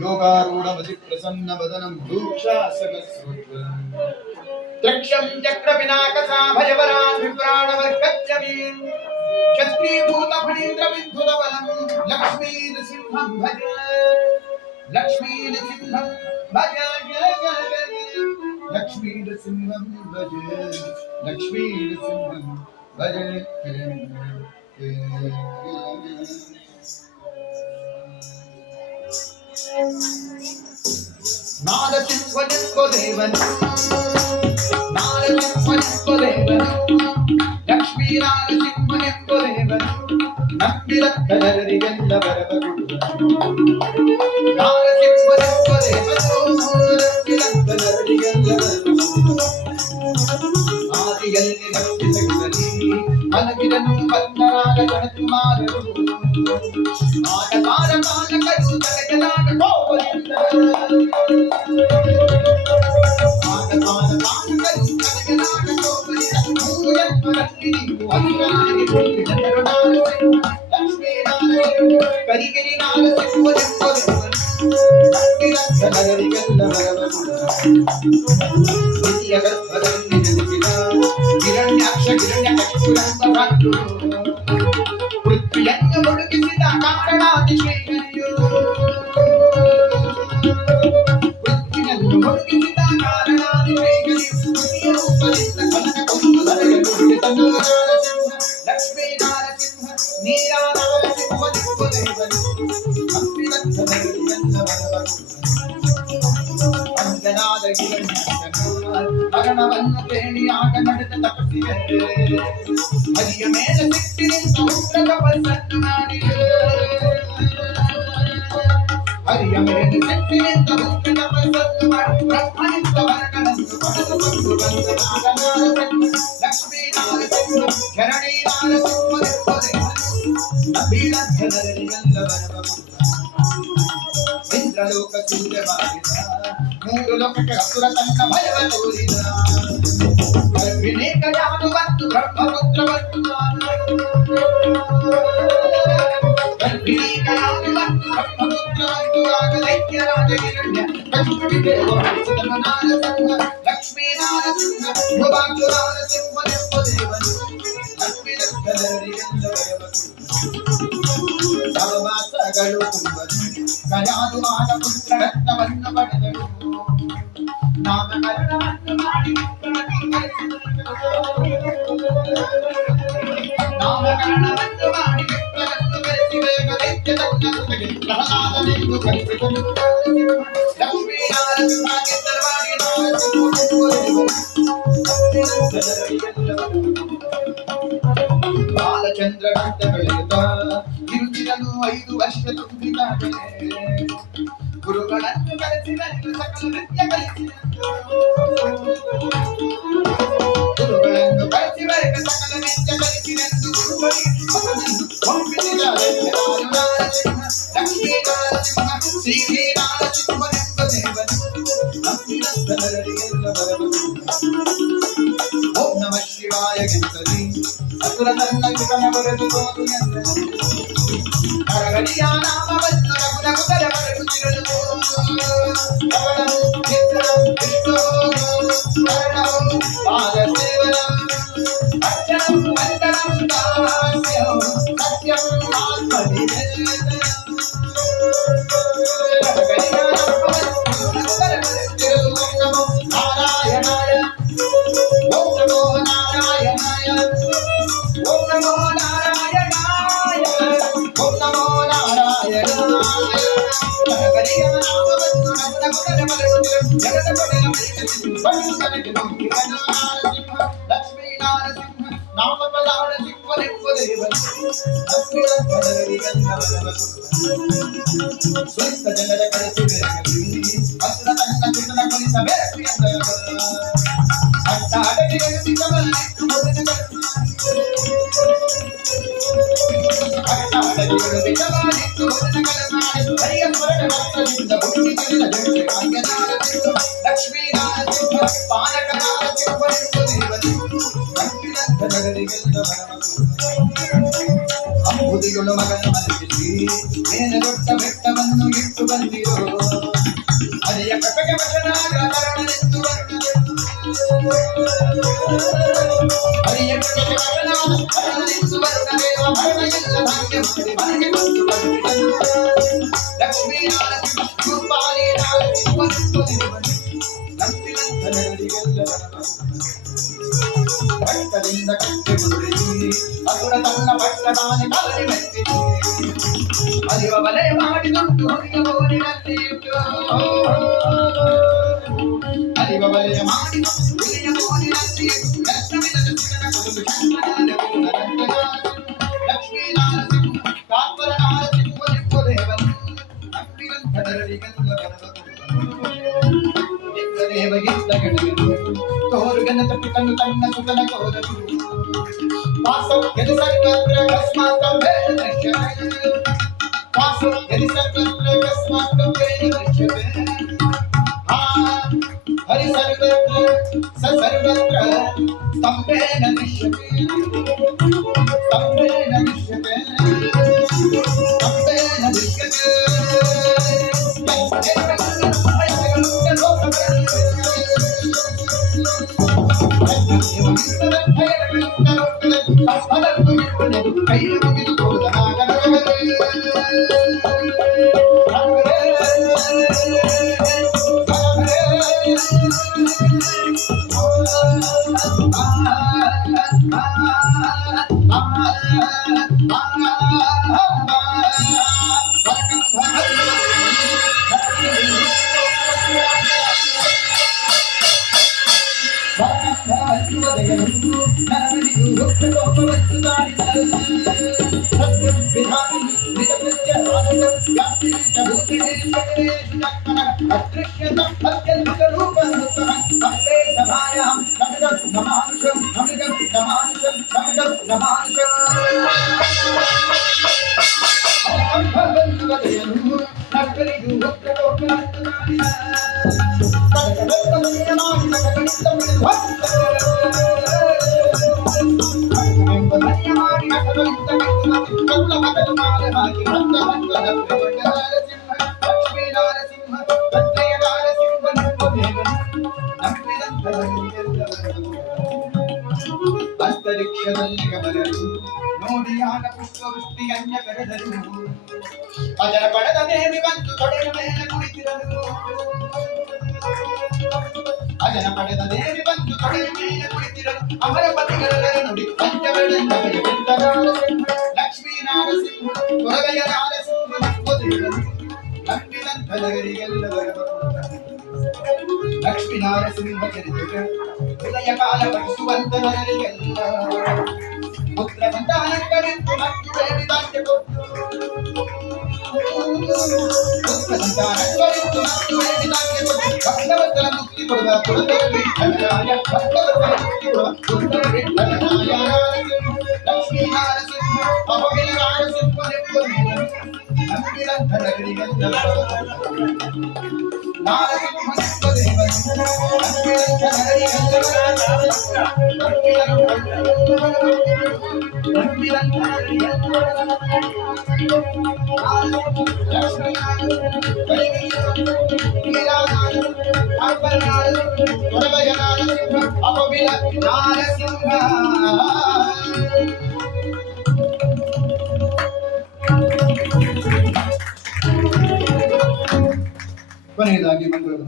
योगारूढमति प्रसन्नवदनं भूक्षासकस्रुत्वम् द्रक्षं चक्रविनाकसा भयवरान् विप्राणवर्गच्चवीन् क्षत्रियभूतफणीन्द्रविद्धुतबलं लक्ष्मीनृसिंहं भज लक्ष्मीनृसिंहं भज लक्ष्मीनृसिंहं भज लक्ष्मीनृसिंहं भज ಲಕ್ಷ್ಮೀನಾರಸಿಂಹನೆಂಬುದೇವನು ನಂಬಿರಕ್ಕನರಿಗೆಲ್ಲ ಬರಬಹುದು ನಂಬಿರಕ್ಕನರಿಗೆಲ್ಲ ಆದಿಯಲ್ಲಿ ನಂಬಿಸಗಲಿ ಮಲಗಿದನು ಬಂದರಾಗ ಗಣಕುಮಾರರು ಆಟಗಾರ ಬಾಲಕರು ತಲೆಯಲಾಗ ಕೋಪದಿಂದ ಆಟಗಾರ ಬಾಲಕರು ತಲೆಯಲಾಗ ಕೋಪದಿಂದ ಮೂರು ಜನ್ಮರಲ್ಲಿ ನೀವು ಅಸುರನಾಗಿ ಹುಟ್ಟಿದರು ಲಕ್ಷ್ಮೀನಾರಾಯಣ ಕರಿಗಿರಿ ನಾರಸಿಂಹನೆಂಬುದೆಂಬನು ನಂಬಿರಕ್ಕನರಿಗೆಲ್ಲ ಬರಬಹುದು ಹಿರಿಯ ಗರ್ಭದಲ್ಲಿ ಜನಿಸಿದ ಹಿರಣ್ಯಾಕ್ಷ ಹಿರಣ್ಯಕಶಿಪುರೆಂಬ ಭ್ರಾತೃ ಪೃಥ್ವಿಯನ್ನು ಮುಳುಗಿಸಿದ ಕಾರಣಾತಿಶೇಷನಿಯು ಪೃಥ್ವಿಯನ್ನು ಮುಳುಗಿಸಿದ ಕಾರಣಾತಿಶೇಷನಿಯು ಪೃಥ್ವಿಯ ರೂಪದಿಂದ ಕನಕಕೊಂಡು ತಲೆಯನ್ನು ಲಕ್ಷ್ಮೀನಾರಸಿಂಹ ನೀರಾನಾರಸಿಂಹನೆಂಬುದೇವನು ನಂಬಿರಕ್ಕನರಿಗೆಲ್ಲ ಬರಬಹುದು ಅಂಜನಾದ ಮರಣವನ್ನು ಕೇಳಿಯಾಗ ನಡೆದ ತಪಸ್ಸಿಗೆ ಹರಿಯ ಮೇಲೆ ಸಿಟ್ಟಿನಿಂದ ಉಗ್ರ ತಪಸ್ಸನ್ನು ಮಾಡಿದೆ ಹರಿಯ ಮೇಲೆ ಸಿಟ್ಟಿನಿಂದ ಉಗ್ರ ತಪಸ್ಸನ್ನು ಮಾಡಿ ಬ್ರಹ್ಮನಿಂದ ವರಗಳನ್ನು ಪಡೆದುಕೊಂಡು ಬಂದ ಲಕ್ಷ್ಮೀನಾರಸಿಂಹ ಶರಣೀನಾರಸಿಂಹನೆಂಬುದೇವನು ನಂಬಿರಕ್ಕನರಿಗೆಲ್ಲ ಬರಬಹುದು ಇಂದ್ರಲೋಕ ಸೂರ್ಯವಾಗಿದ ಮೂರು ಲೋಕಕ್ಕೆ ಅಸುರ ತನ್ನ ಭಯವ ತೋರಿದ ಗರ್ಭಿಣಿ ಕಯಾನು ಬಂತು ಬ್ರಹ್ಮಪುತ್ರವನ್ನು ಗರ್ಭಿಣಿ ಕಯಾನು ಬಂತು ಬ್ರಹ್ಮಪುತ್ರವನ್ನು ಆಗ ದೈತ್ಯರಾಜ ಹಿರಣ್ಯ ಕಷ್ಟುಡಿಗೆ ಓಡಿಸಿದನು ನಾರಸಿಂಹ ಲಕ್ಷ್ಮೀನಾರಸಿಂಹ ಭುವಾಂಕು ನಾರಸಿಂಹನೆಂಬುದೇವನು ನಂಬಿರಕ್ಕನರಿಗೆಲ್ಲ ಬರಬಹುದು ಸವಮಾಸಗಳು ತುಂಬಲು ಕಯಾನು ಆದ ಪುತ್ರ ರತ್ನವನ್ನು ಪಡೆದಳು ನಾಮಕರಣವನ್ನು ಮಾಡಿ ನಾಮಕರಣವನ್ನು ಮಾಡಿ ವಿಪ್ರವನ್ನು ಕರೆಸಿಬೇಗ ದೈತ್ಯ ತನ್ನ ಸುತಗೆ ಪ್ರಹ್ಲಾದನೆಂದು ಕರೆಸಿದನು ಲಕ್ಷ್ಮೀನಾರಸಿಂಹಗೆ ತರವಾಡಿ ಬಾಲಚಂದ್ರನಂತೆ ಬೆಳೆಯುತ್ತ ಇರುತ್ತಿರಲು 5 ವರ್ಷ ತುಂಬಿದಾಗ ಗುರುಗಳನ್ನು ಕರೆಸಿದನು ಸಕಲ ನೃತ್ಯ ಕಲಿಸಿದನು ಗುರುಗಳನ್ನು ಕರೆಸಿವರೆಗ ಸಕಲ ನೃತ್ಯ ಕಲಿಸಿದೆಂದು ಗುರುಗಳಿಗೆ ಮಗನನ್ನು ಒಪ್ಪಿಸಿದ ನಾರಸಿಂಹ ಲಕ್ಷ್ಮೀನಾರಸಿಂಹ ಶ್ರೀನಾರಸಿಂಹನೆಂಬುದೇವನು ನಂಬಿರಕ್ಕನರಿಗೆಲ್ಲ ಬರಬಹುದು ಓಂ ನಮಃ ಶಿವಾಯ ಗೆಂತಲಿ ಅಸುರ ತನ್ನ ಕೃತನ ಬರೆದು ತೋರು ಎಂದನು ಕರಗಡಿಯ ನಾಮವನ್ನು ರಘುನಗುತರ ಬರೆದುತ್ತಿರಲು ಅವನನು ಚಿತ್ರಂ ವಿಷ್ಣು ಕರ್ಣಂ ಪಾದಸೇವನಂ ಅರ್ಚನಂ ವಂದನಂ ದಾಸ್ಯಂ ಸತ್ಯಂ ಆತ್ಮನಿವೇದನಂ ಕರಗಡಿಯ ನಾಮವನ್ನು ರಘುನಗುತರ ಬರೆದುತ್ತಿರಲು ಓಂ ನಮೋ ನಾರಾಯಣಾಯ ಓಂ ನಮೋ ನಾರಾಯಣಾಯ ಓಂ ನಮೋ ನಾರಾಯಣಾಯ ಓಂ ನಮೋ ನಾರಾಯಣಾಯ ಕರಗಡಿಯ ನಾಮವನ್ನು ರಘುನಗುತರ ಬರೆದುತ್ತಿರಲು ಜಗದ ಕೊಡೆಯ ಮರಿಕಲಿಸಿ ಬಂಧನಕ್ಕೆ ನುಗ್ಗಿದನು ನಾರಸಿಂಹ ಲಕ್ಷ್ಮೀನಾರಸಿಂಹ ನಾಮಪದಾಳ ಸಿಂಹನೆಂಬುದೇವನು ನಂಬಿರಕ್ಕನರಿಗೆಲ್ಲ ಬರಬಹುದು ಸ್ವಂತ ಜನರ ಕರೆಸಿ ಬೆರಗಲಿ ಅಸುರ ತನ್ನ ಕೃತನ ಕೊಲಿಸಬೇಕು ಎಂದನು ಅಟ್ಟ ಅಡಗಿಗಳು ಬಿದ್ದವನಿಟ್ಟು ಮೊದಲು ಅಟ್ಟ ಅಡಗಿಗಳು ಬಿದ್ದವನಿಟ್ಟು ಮೊದಲು ಮಾಡಿ ಹರಿಯ ಸ್ವರ್ಣ ಭಕ್ತರಿಂದ ಬುಟ್ಟಿ ತಿಳಿದ ಜಂಟೆ ಅಂಗನಾರಸಿಂಹ ಲಕ್ಷ್ಮೀನಾರಸಿಂಹ ಪಾಲಕ ನಾರಸಿಂಹನೆಂಬುದೇವನು ನಂಬಿರಕ್ಕನರಿಗೆಲ್ಲ ಬರಬಹುದು ಅಂಬುದಿಗಳು ಮಗನ ಮಲಗಿಸಿ ಮೇಲೆ ದೊಡ್ಡ ಬೆಟ್ಟವನ್ನು ಇಟ್ಟು ಬಂದಿರೋ ಭಕ್ತರಿಂದ ಕಟ್ಟಿ ಬಂದಿರಿ ಅಸುರ ತನ್ನ ಭಕ್ತದಾನೆ ಕಾಲಿ ಮೆಚ್ಚಿರಿ ಅರಿವ ಬಲೆ ಮಾಡಿದುಂಟು ಹೊರಿಯ ಬೋರಿನಲ್ಲಿ ಇಟ್ಟು ಅರಿವ ಬಲೆಯ ಮಾಡಿದುಂಟು ಹೊರಿಯ ಬೋರಿನಲ್ಲಿ ಇಟ್ಟು ಲಕ್ಷ್ಮೀನಾರಾಯಣ ಲಕ್ಷ್ಮೀ ನಾರಸಿಂಹ ಕಾಪರ ನಾರಸಿಂಹ ದೇವನು ನಂಬಿದಂತರರಿಗೆಲ್ಲ ದೇವಗಿತ್ತ ಗಣಗಳು ತೋರುಗನ ತಪ್ಪಿಕೊಂಡು ತನ್ನ ಸುತನ ಕೋರಲು ವಾಸು ಎದು ಸರ್ವತ್ರ ಕಸ್ಮಾತ್ ದೃಶ್ಯತೆ ವಾಸು ಎದು ಸರ್ವತ್ರ ಕಸ್ಮಾತ್ ದೃಶ್ಯತೆ ಹರಿ ಸರ್ವತ್ರ ಸರ್ವತ್ರ ಸ್ತಂಭೇನ ದೃಶ್ಯತೆ ಸ್ತಂಭೇನ ದೃಶ್ಯತೆ ಸ್ತಂಭೇನ ದೃಶ್ಯತೆ ಹಸ್ತರಿಕ್ಷದಲ್ಲಿ ಗಮನರು ನೋಡಿಯಾಗ ಪುಷ್ಪವೃಷ್ಟಿಯನ್ನ ಕರೆದರು ಅದರ ಪಡೆದ ದೇವಿ ಬಂದು ತೊಡೆಯ ಮೇಲೆ ಕುಳಿತಿರಲು ಅದರ ಪಡೆದ ದೇವಿ ಬಂದು ತೊಡೆಯ ಮೇಲೆ ಕುಳಿತಿರಲು ಅವರ ಪತಿಗಳೆಲ್ಲರ ನುಡಿ ಪಂಚವೆಳೆಂದ ಲಕ್ಷ್ಮೀ ನಾರಸಿಂಹ ಹೊರಗೆಯ ನಾರಸಿಂಹ ನಂಬಿದಂತ ಜಗರಿಗೆಲ್ಲವರ ಲಕ್ಷ್ಮೀ ನಾರಸಿಂಹ ಚರಿತ್ರೆ ಹೃದಯ ಕಾಲ ಪಡಿಸುವಂತವರಿಗೆಲ್ಲ ಪುತ್ರ ಸಂತಾನಕ್ಕನಿಂತು ಮತ್ತು ಬೇಡಿದಾಂತೆ ಕೊಟ್ಟು ಪುತ್ರ ಸಂತಾನಕ್ಕನಿಂತು ಮತ್ತು ಬೇಡಿದಾಂತೆ ಕೊಟ್ಟು ಭಕ್ತವತ್ಸಲ ಮುಕ್ತಿ ಕೊಡುವ ಕುಲದೇವ ವಿಠಲರಾಯ ಭಕ್ತವತ್ಸಲ ಮುಕ್ತಿ ಕೊಡುವ ಕುಲದೇವ ವಿಠಲರಾಯ ಲಕ್ಷ್ಮೀ ನಾರಸಿಂಹ ಅಹೋಗಿಲ ನಾರಸಿಂಹನೆಂಬುದು ನಂಬಿದಂತ ಜಗರಿಗೆಲ್ಲ ನಾರಸಿಂಹ ಕೊನೆಯದಾಗಿ ಮಂಗಳೂರು